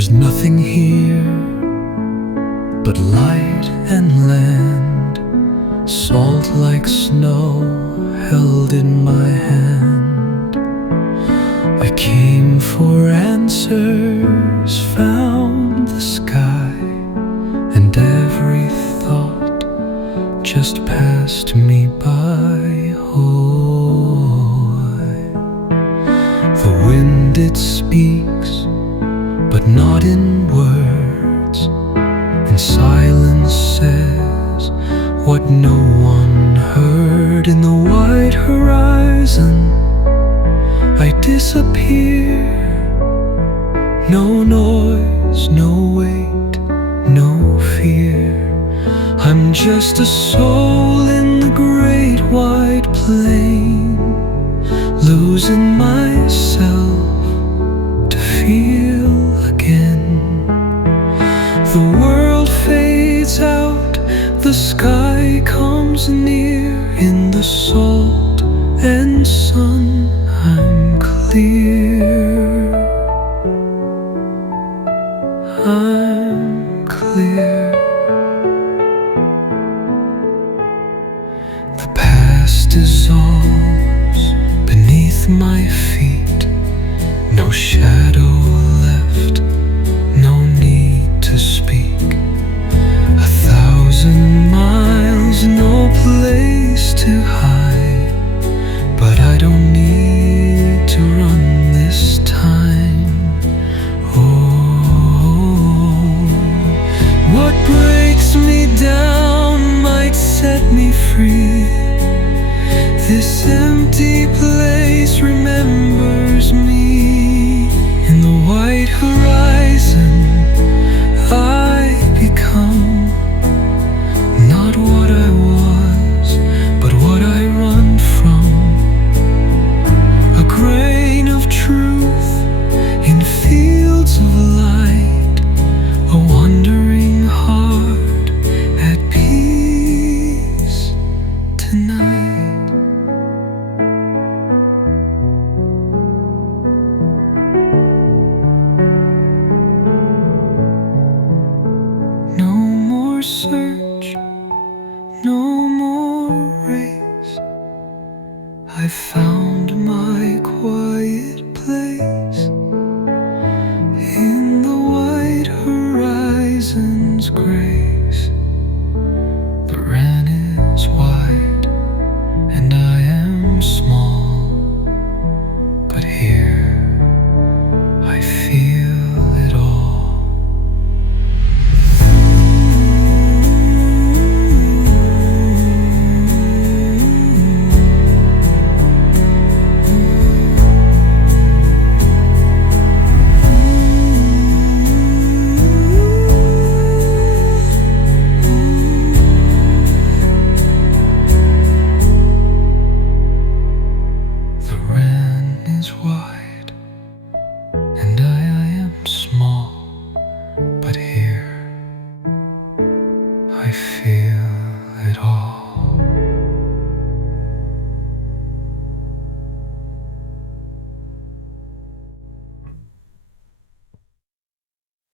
There's nothing here but light and land, salt like snow held in my hand. I came for answers, found the sky, and every thought just passed me by. Oh, the wind, it speaks, but not in words, and silence says what no one heard. In the wide horizon I disappear. No noise, no weight, no fear. I'm just a soul in the great wide plain, losing myself to feel again. The world fades out, the sky comes near. In the salt and sun I'm clear. I'm clear. The past dissolves beneath my feet. No shadow left, no need to speak. 1,000 miles, no place to hide. But I don't need to run this time. Oh, what breaks me down might set me free. This empty place remembers me. In the white horizon I become not what I was, but what I run from. A grain of truth in fields of light, a wandering heart at peace tonight. No more search, no more race. I found